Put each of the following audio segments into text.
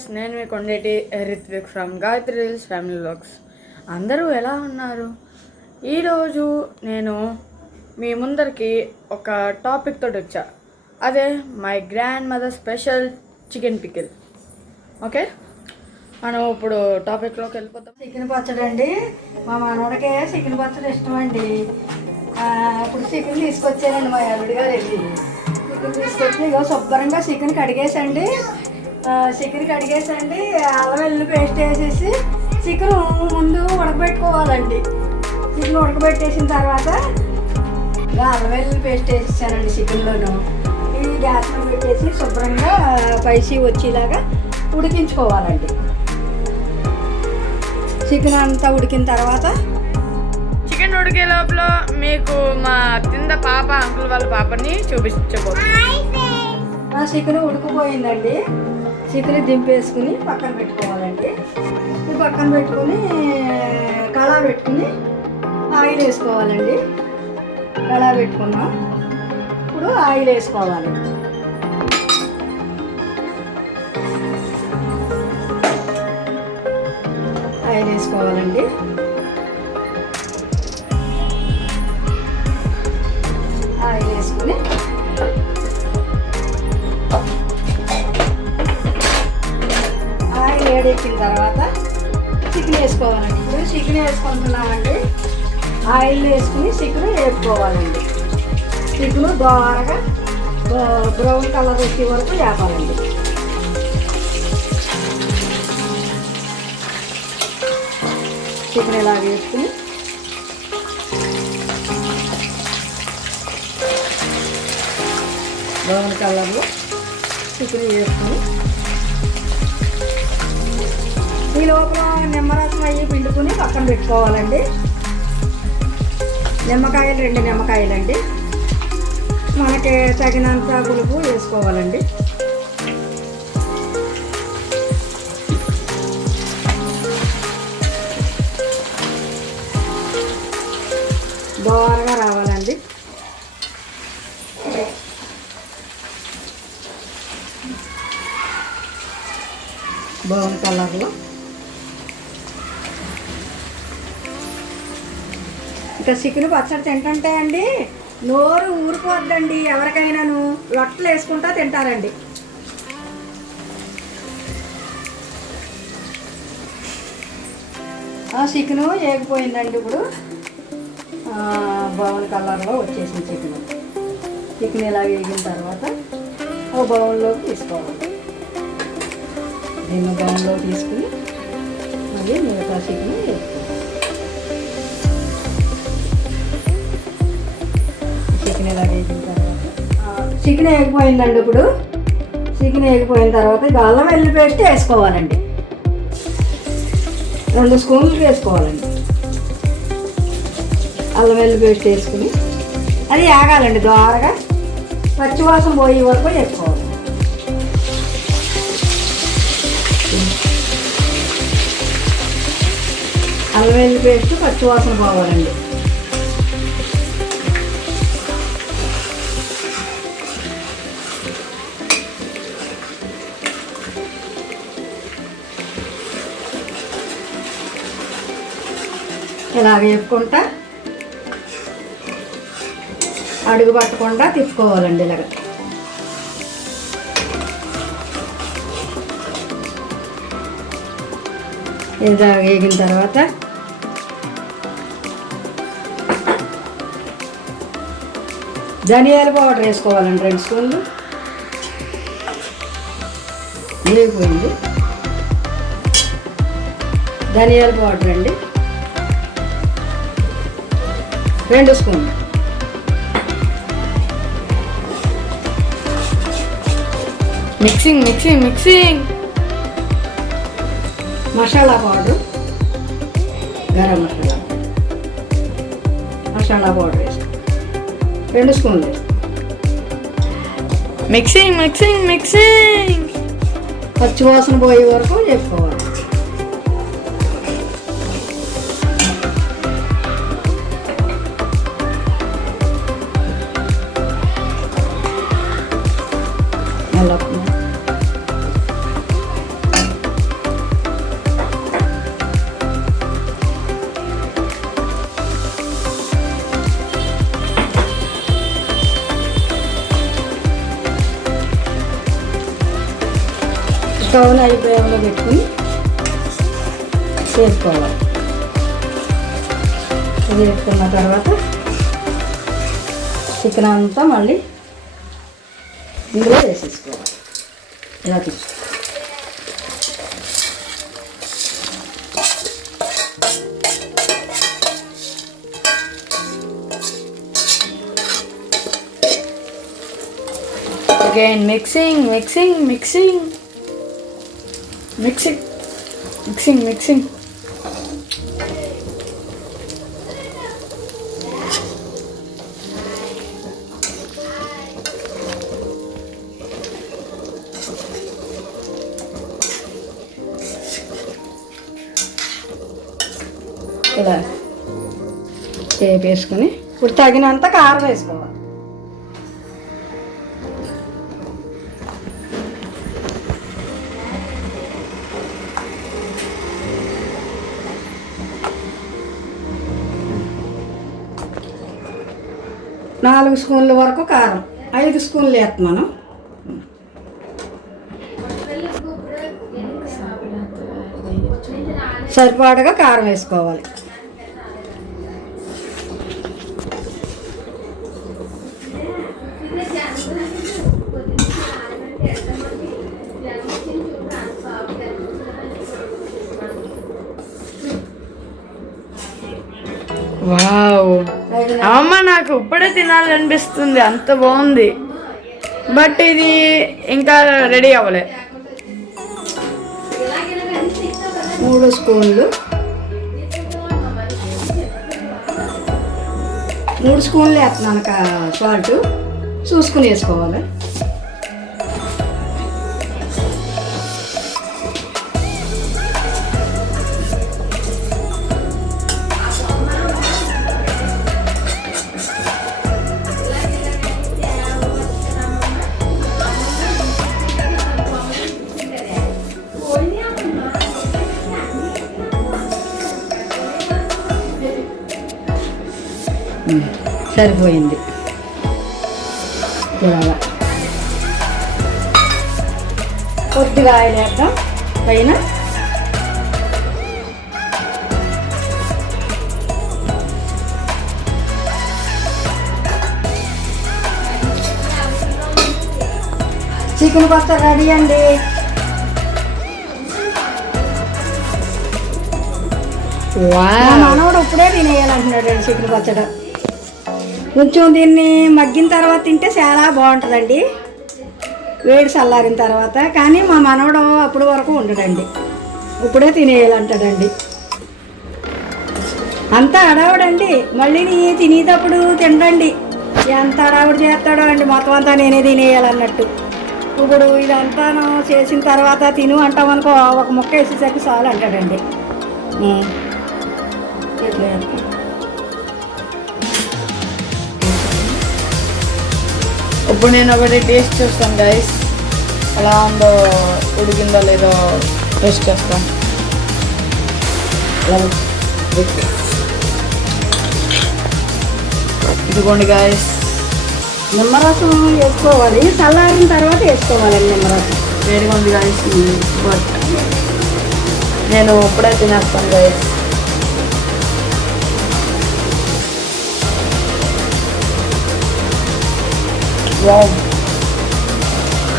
Viewers, నేను మీ Kondeti Ritvik from Gayatri reels family vlogs. అందరూ ఎలా ఉన్నారు? ఈరోజు నేను మీ ముందరికి ఒక టాపిక్ తోటి వచ్చా. అదే my grand mother special chicken pickle. Okay, మనం ఇప్పుడు టాపిక్లోకి వెళ్ళిపోతాం. చికెన్ పచ్చడి అండి. మా మనోడికే చికెన్ పచ్చడి ఇష్టం అండి. ఇప్పుడు చికెన్ తీసుకొచ్చానండి మా ఆవిడ గారు వెళ్ళి. చికెన్ తీసుకొచ్చి ఇగో శుభ్రంగా చికెన్ కడిగేసండి. అల్లం వెల్లుల్లి పేస్ట్ వేసేసి చికెన్ ముందు ఉడకబెట్టుకోవాలండి. చికెన్ ఉడకబెట్టేసిన తర్వాత అల్లం వెల్లుల్లి పేస్ట్ వేసేసానండి చికెన్లోను. ఇది గ్యాస్ మీద పెట్టేసి శుభ్రంగా పైసి వచ్చేలాగా ఉడికించుకోవాలండి. చికెన్ అంతా ఉడికిన తర్వాత చికెన్ ఉడికే లోపల మీకు మా కింద పాప అంకుల్ వాళ్ళ పాపని చూపించబోతుంది. చికెన్ ఉడికిపోయిందండి. చికెన్ దింపేసుకుని పక్కన పెట్టుకోవాలండి. ఈ పక్కన పెట్టుకుని కళా పెట్టుకుని ఆయిల్ వేసుకోవాలండి. కళా పెట్టుకున్నాం. ఇప్పుడు ఆయిల్ వేసుకోవాలి. ఆయిల్ వేసుకోవాలండి. ఆయిల్ వేసుకుని ఆయిల్ వేడెక్కిన తర్వాత చికెన్ వేసుకోవాలండి. ఇప్పుడు చికెన్ వేసుకుంటున్నామండి. ఆయిల్ వేసుకుని చికెన్ వేపుకోవాలండి. చికెన్ దోరగా బ్రౌన్ కలర్ వచ్చే వరకు వేపాలండి. చికెన్ ఇలా వేసుకుని బ్రౌన్ కలర్లో చికెన్ వేసుకుని ఈ లోపల నిమ్మరసం అయ్యి పిండుకుని పక్కన పెట్టుకోవాలండి. నిమ్మకాయలు 2 నిమ్మకాయలండి. మనకి తగినంత పులుపు వేసుకోవాలండి. దోరగా రావాలండి. బ్రౌన్ కలర్లో ఇంకా చికెన్ పచ్చడి తింటుంటే అండి నోరు ఊరిపోద్దండి. ఎవరికైనాను రొట్టెలు వేసుకుంటా తింటారండి. చికెను వేగిపోయిందండి. ఇప్పుడు బ్రౌన్ కలర్లో వచ్చేసింది చికెన్ ఇలా వేగిన తర్వాత ఒక బౌల్లోకి తీసుకోవాలి. దీన్ని బౌల్లో తీసుకుని మళ్ళీ మిగతా చికెన్ వేసుకోవాలి. చికెన్ ఇలా వేగిన తర్వాత చికెన్ వేగిపోయిందండి. ఇప్పుడు చికెన్ వేగిపోయిన తర్వాత అల్లం వెల్లుల్లి పేస్ట్ వేసుకోవాలండి. 2 స్పూన్లు వేసుకోవాలండి. అల్లం వెల్లుల్లి పేస్ట్ వేసుకుని అది ఆగాలండి. దోరగా పచ్చివాసన పోయే వరకు వేసుకోవాలి. అల్లం వెల్లుల్లి పేస్ట్ పచ్చివాసన పోవాలండి. ఇలా వేపుకుంటా అడుగు పట్టకుండా తిప్పుకోవాలండి. ఇలాగ ఇలా వేగిన తర్వాత ధనియాల పౌడర్ వేసుకోవాలండి. 2 స్పూన్లు వేగిపోయింది. ధనియాల పౌడర్ అండి 2 స్పూన్లు. Mixing mixing mixing. Masala powder, garam masala powder వేసుకో 2 స్పూన్లు. Mixing mixing mixing. పచ్చివాసన పోయే వరకు వేసుకోవాలి. స్టవ్ని అయిపోయేలో పెట్టుకుని వేసుకోవాలి. ఇది వేసుకున్న తర్వాత చికెన్ అంతా మళ్ళీ ఇందులో వేసేసుకోవాలి. ఇలా తీసుకో. Again, mixing. ఇలా వేసుకుని ఇప్పుడు తగినంత కారం వేసుకోవాలి. నాలుగు స్పూన్ల వరకు కారం, 5 స్పూన్లు వేస్తున్నాను. సరిపాటుగా కారం వేసుకోవాలి. వావ్, అమ్మ నాకు ఇప్పుడే తినాలనిపిస్తుంది, అంత బాగుంది. బట్ ఇది ఇంకా రెడీ అవ్వలే. 3 స్పూన్లు 3 స్పూన్లు వేస్తున్నాను సాల్ట్, చూసుకుని వేసుకోవాలి. సరిపోయింది. ఇలాగా కొద్దిగా ఆయిల్ వేద్దాం పైన. చికెన్ పచ్చడి రెడీ అండి. మనవడు ఇప్పుడే తినేయాలంటున్నాడు చికెన్ పచ్చడి. కొంచెం దీన్ని మగ్గిన తర్వాత తింటే చాలా బాగుంటుందండి, వేడి చల్లారిన తర్వాత. కానీ మా మనవడు అప్పటి వరకు ఉండడండి, ఇప్పుడే తినేయాలంటాడండి. అంత అడావుడండి, మళ్ళీ తినేటప్పుడు తినడండి. ఎంత అడావుడు చేస్తాడో అండి, మొత్తం అంతా నేనే తినేయాలన్నట్టు. ఇప్పుడు ఇదంతా చేసిన తర్వాత తిను అంటామనుకో, ఒక ముక్క వేసేసరికి చాలు అంటాడండి. ఇప్పుడు నేను ఒకటి టేస్ట్ చూస్తాను గైస్, ఎలా ఉందో, ఉడికిందో లేదో టేస్ట్ చేస్తాను. ఇదిగోండి గైస్, నిమ్మరసం వేసుకోవాలి, చల్లారిన తర్వాత వేసుకోవాలండి నిమ్మరసం. వేడిగా ఉంది గైస్, బట్ నేను ఇప్పుడే తినేస్తాను గైస్. వావ్,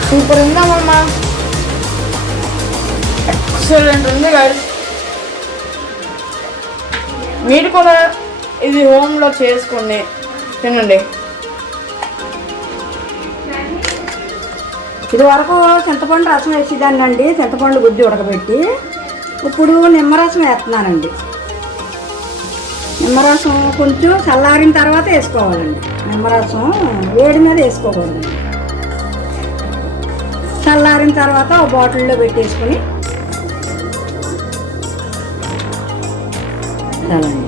సూపర్ ఉందామమ్మా, ఎక్సలెంట్ ఉంది గైస్. మీరు కూడా ఇది హోమ్లో చేసుకొని తినండి. ఇది వరకు చింతపండు రసం వేసేదాన్ని అండి, చింతపండు గుజ్జు ఉడకబెట్టి. ఇప్పుడు నిమ్మరసం వేస్తున్నానండి. నిమ్మరసం కొంచెం చల్లారిన తర్వాత వేసుకోవాలండి. నిమ్మరసం వేడి మీద వేసుకోకూడదండి. చల్లారిన తర్వాత ఒక బాటిల్లో పెట్టేసుకొని చాలండి.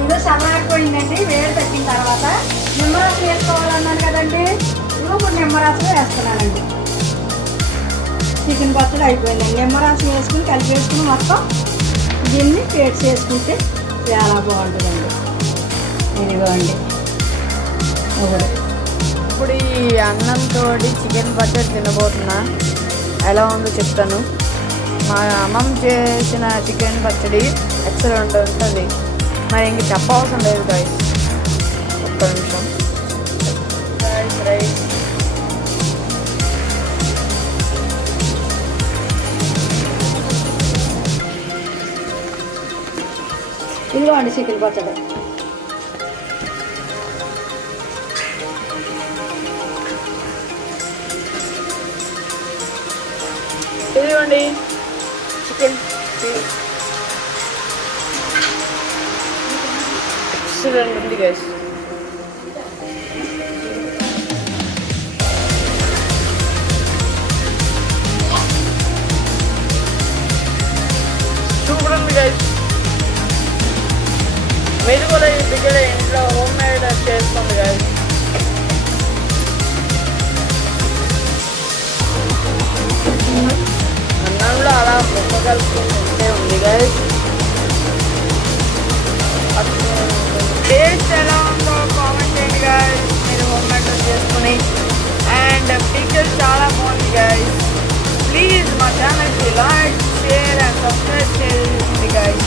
ఇది చల్లారిపోయిందండి. వేడి పెట్టిన తర్వాత నిమ్మరసం వేసుకోవాలన్నాను కదండి, ఇప్పుడు నిమ్మరసం వేస్తున్నానండి. చికెన్ పచ్చడి అయిపోయిందండి. నిమ్మరసం వేసుకుని కలిపేసుకుని మొత్తం దీన్ని పేస్ట్ చేసుకుంటే చాలా బాగుంటుందండి. ఇదిగోండి ఒకటి ఇప్పుడు ఈ అన్నంతో చికెన్ పచ్చడి తినబోతున్నా. ఎలా ఉందో చెప్తాను. మా అమ్మమ్మ చేసిన చికెన్ పచ్చడి ఎక్సలెంట్ ఉంటుంది. మరి ఇంక చెప్పవసరం లేదు గైస్. ఒక్క నిమిషం. రైస్ ఇదిగోండి చికెన్ పచ్చడి. ఇదిగోండి చికెన్ ఎక్సలెంట్ ఉంది గైస్. సూపర్ ఉంది గైస్. మీరు కూడా ఇక్కడ ఇంట్లో హోమ్ మేడ్ చేసుకోండి గైస్. అన్నంలో అలా బొమ్మ కలుపుకుంటే ఉంది గైస్. టేస్ట్ ఎలా ఉందో కామెంట్ చేయండి గైస్. మీరు హోమ్ మేడ్ చేసుకుని. అండ్ పిక్చర్ చాలా బాగుంది గైస్. ప్లీజ్ మా ఛానల్కి లైక్, షేర్ అండ్ సబ్స్క్రైబ్ చేయండి గైస్.